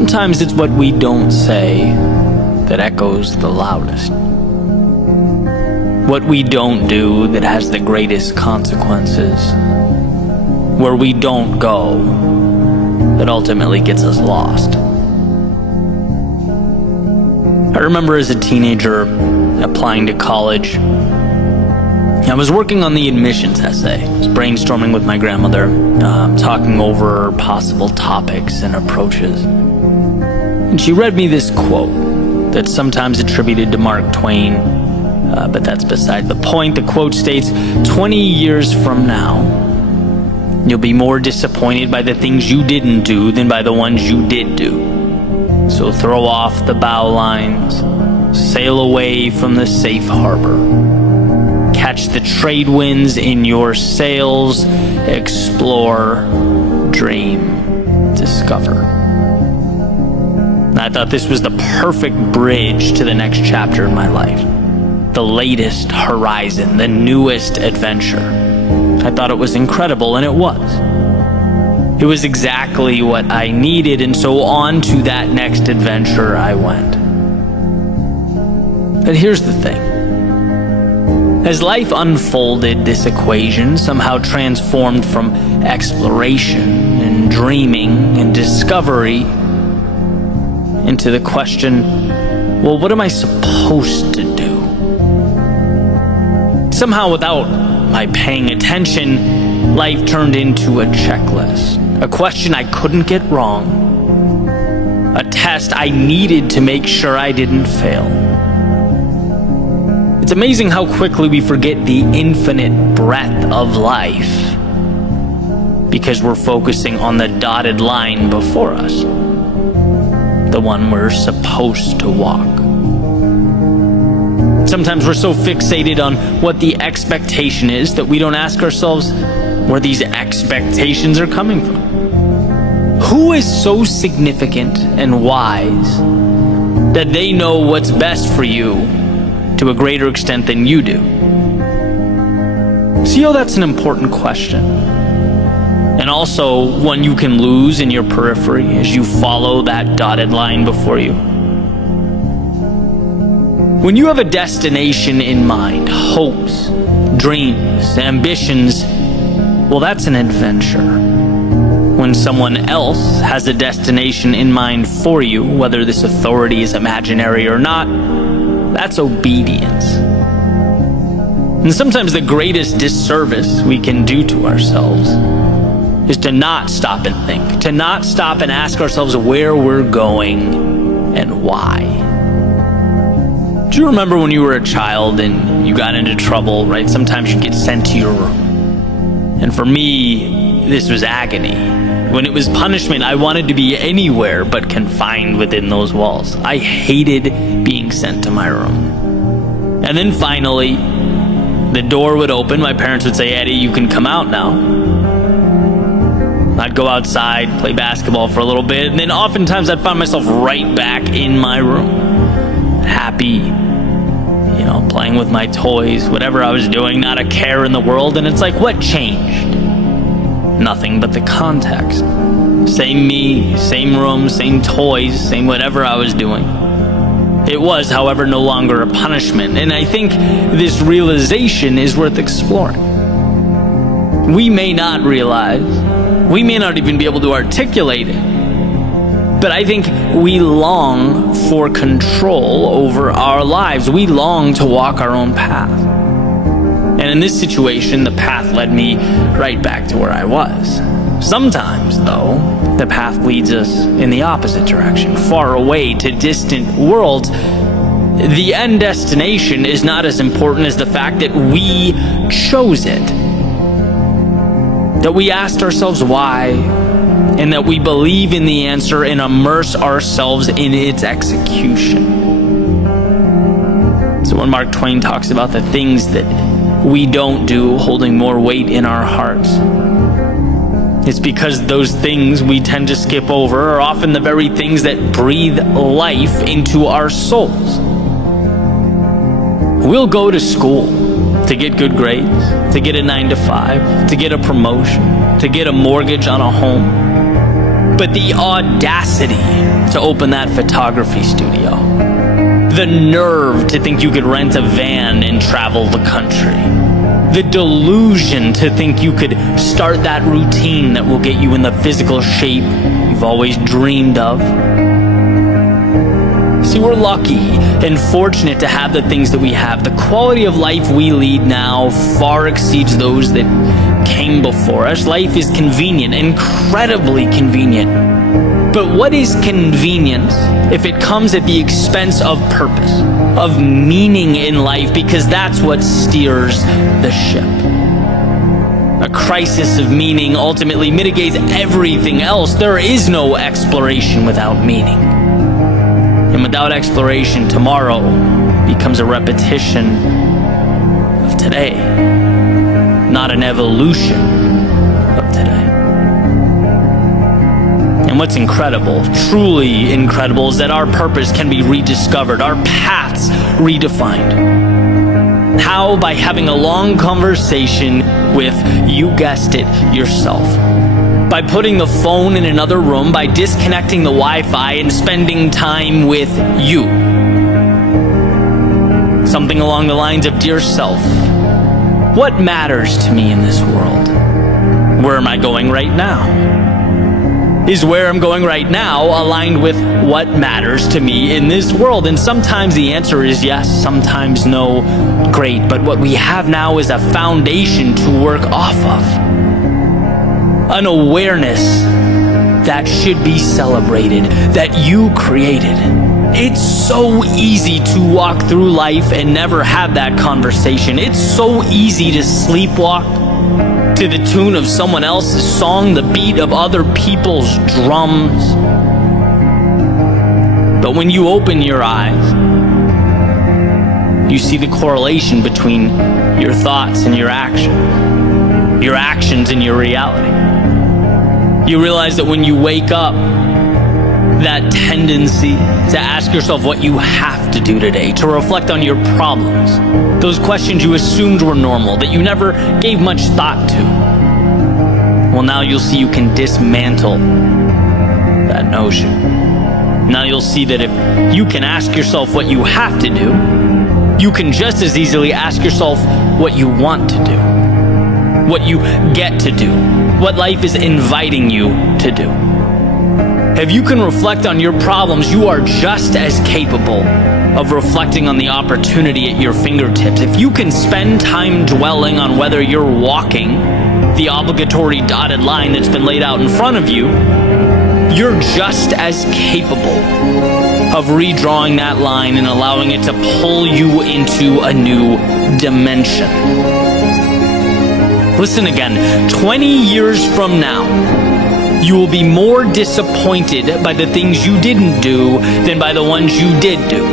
Sometimes it's what we don't say that echoes the loudest. What we don't do that has the greatest consequences. Where we don't go that ultimately gets us lost. I remember as a teenager applying to college. I was working on the admissions essay. I was brainstorming with my grandmother, talking over possible topics and approaches. And she read me this quote that's sometimes attributed to Mark Twain, but that's beside the point. The quote states, 20 years from now, you'll be more disappointed by the things you didn't do than by the ones you did do. So throw off the bow lines, sail away from the safe harbor. Catch the trade winds in your sails, explore, dream, discover. I thought this was the perfect bridge to the next chapter in my life. The latest horizon, the newest adventure. I thought it was incredible, and it was. It was exactly what I needed, and so on to that next adventure I went. But here's the thing. As life unfolded, this equation somehow transformed from exploration and dreaming and discovery into the question, well, what am I supposed to do? Somehow, without my paying attention, life turned into a checklist. A question I couldn't get wrong. A test I needed to make sure I didn't fail. It's amazing how quickly we forget the infinite breadth of life because we're focusing on the dotted line before us, the one we're supposed to walk. Sometimes we're so fixated on what the expectation is that we don't ask ourselves where these expectations are coming from. Who is so significant and wise that they know what's best for you to a greater extent than you do? See how that's an important question, and also one you can lose in your periphery as you follow that dotted line before you. When you have a destination in mind, hopes, dreams, ambitions, well, that's an adventure. When someone else has a destination in mind for you, whether this authority is imaginary or not, that's obedience. And sometimes the greatest disservice we can do to ourselves is to not stop and think, to not stop and ask ourselves where we're going and why. Do you remember when you were a child and you got into trouble, right? Sometimes you get sent to your room. And for me, this was agony. When it was punishment, I wanted to be anywhere but confined within those walls. I hated being sent to my room. And then finally, the door would open. My parents would say, Eddie, you can come out now. I'd go outside, play basketball for a little bit, and then oftentimes I'd find myself right back in my room. Happy, playing with my toys, whatever I was doing, not a care in the world. And it's like, what changed? Nothing but the context. Same me, same room, same toys, same whatever I was doing. It was, however, no longer a punishment. And I think this realization is worth exploring. We may not realize, we may not even be able to articulate it, but I think we long for control over our lives. We long to walk our own path. And in this situation, the path led me right back to where I was. Sometimes, though, the path leads us in the opposite direction, far away to distant worlds. The end destination is not as important as the fact that we chose it. That we asked ourselves why, and that we believe in the answer and immerse ourselves in its execution. So when Mark Twain talks about the things that we don't do holding more weight in our hearts, it's because those things we tend to skip over are often the very things that breathe life into our souls. We'll go to school to get good grades, to get a 9 to 5, to get a promotion, to get a mortgage on a home, but the audacity to open that photography studio. The nerve to think you could rent a van and travel the country. The delusion to think you could start that routine that will get you in the physical shape you've always dreamed of. See, we're lucky and fortunate to have the things that we have. The quality of life we lead now far exceeds those that came before us. Life is convenient, incredibly convenient. But what is convenience if it comes at the expense of purpose, of meaning in life? Because that's what steers the ship. A crisis of meaning ultimately mitigates everything else. There is no exploration without meaning. And without exploration, tomorrow becomes a repetition of today, not an evolution of today. And what's incredible, truly incredible, is that our purpose can be rediscovered, our paths redefined. How? By having a long conversation with, you guessed it, yourself. By putting the phone in another room, by disconnecting the Wi-Fi and spending time with you. Something along the lines of, dear self, what matters to me in this world? Where am I going right now? Is where I'm going right now aligned with what matters to me in this world? And sometimes the answer is yes, sometimes no. Great, but what we have now is a foundation to work off of. An awareness that should be celebrated, that you created. It's so easy to walk through life and never have that conversation. It's so easy to sleepwalk to the tune of someone else's song, the beat of other people's drums. But when you open your eyes, you see the correlation between your thoughts and your actions and your reality. You realize that when you wake up, that tendency to ask yourself what you have to do today, to reflect on your problems, those questions you assumed were normal, that you never gave much thought to. Well, now you'll see you can dismantle that notion. Now you'll see that if you can ask yourself what you have to do, you can just as easily ask yourself what you want to do, what you get to do, what life is inviting you to do. If you can reflect on your problems, you are just as capable of reflecting on the opportunity at your fingertips. If you can spend time dwelling on whether you're walking the obligatory dotted line that's been laid out in front of you, you're just as capable of redrawing that line and allowing it to pull you into a new dimension. Listen again, 20 years from now, you will be more disappointed by the things you didn't do than by the ones you did do.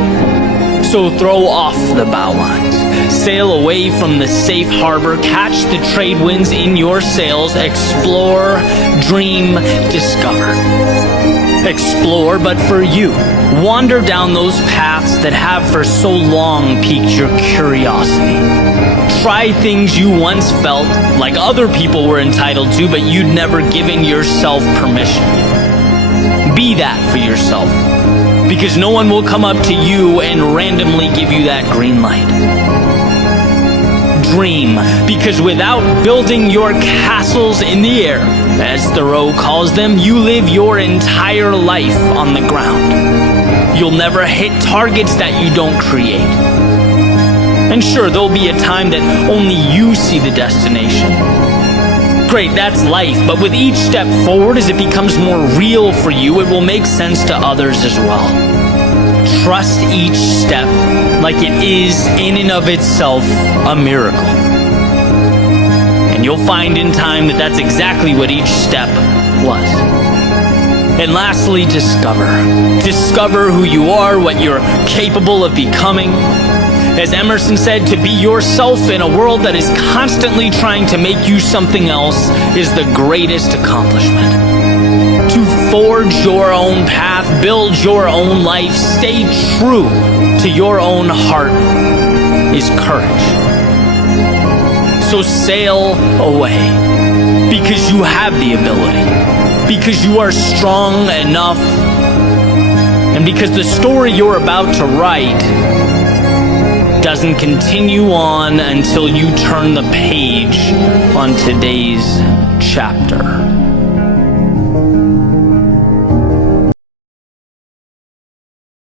So throw off the bow lines. Sail away from the safe harbor. Catch the trade winds in your sails. Explore, dream, discover. Explore, but for you. Wander down those paths that have for so long piqued your curiosity. Try things you once felt like other people were entitled to, but you'd never given yourself permission. Be that for yourself, because no one will come up to you and randomly give you that green light. Dream, because without building your castles in the air, as Thoreau calls them, you live your entire life on the ground. You'll never hit targets that you don't create. And sure, there'll be a time that only you see the destination. Great, that's life, but with each step forward, as it becomes more real for you, it will make sense to others as well. Trust each step like it is in and of itself a miracle. And you'll find in time that that's exactly what each step was. And lastly, discover. Discover who you are, what you're capable of becoming. As Emerson said, to be yourself in a world that is constantly trying to make you something else is the greatest accomplishment. To forge your own path, build your own life, stay true to your own heart is courage. So sail away, because you have the ability. because you are strong enough, and because the story you're about to write doesn't continue on until you turn the page on today's chapter.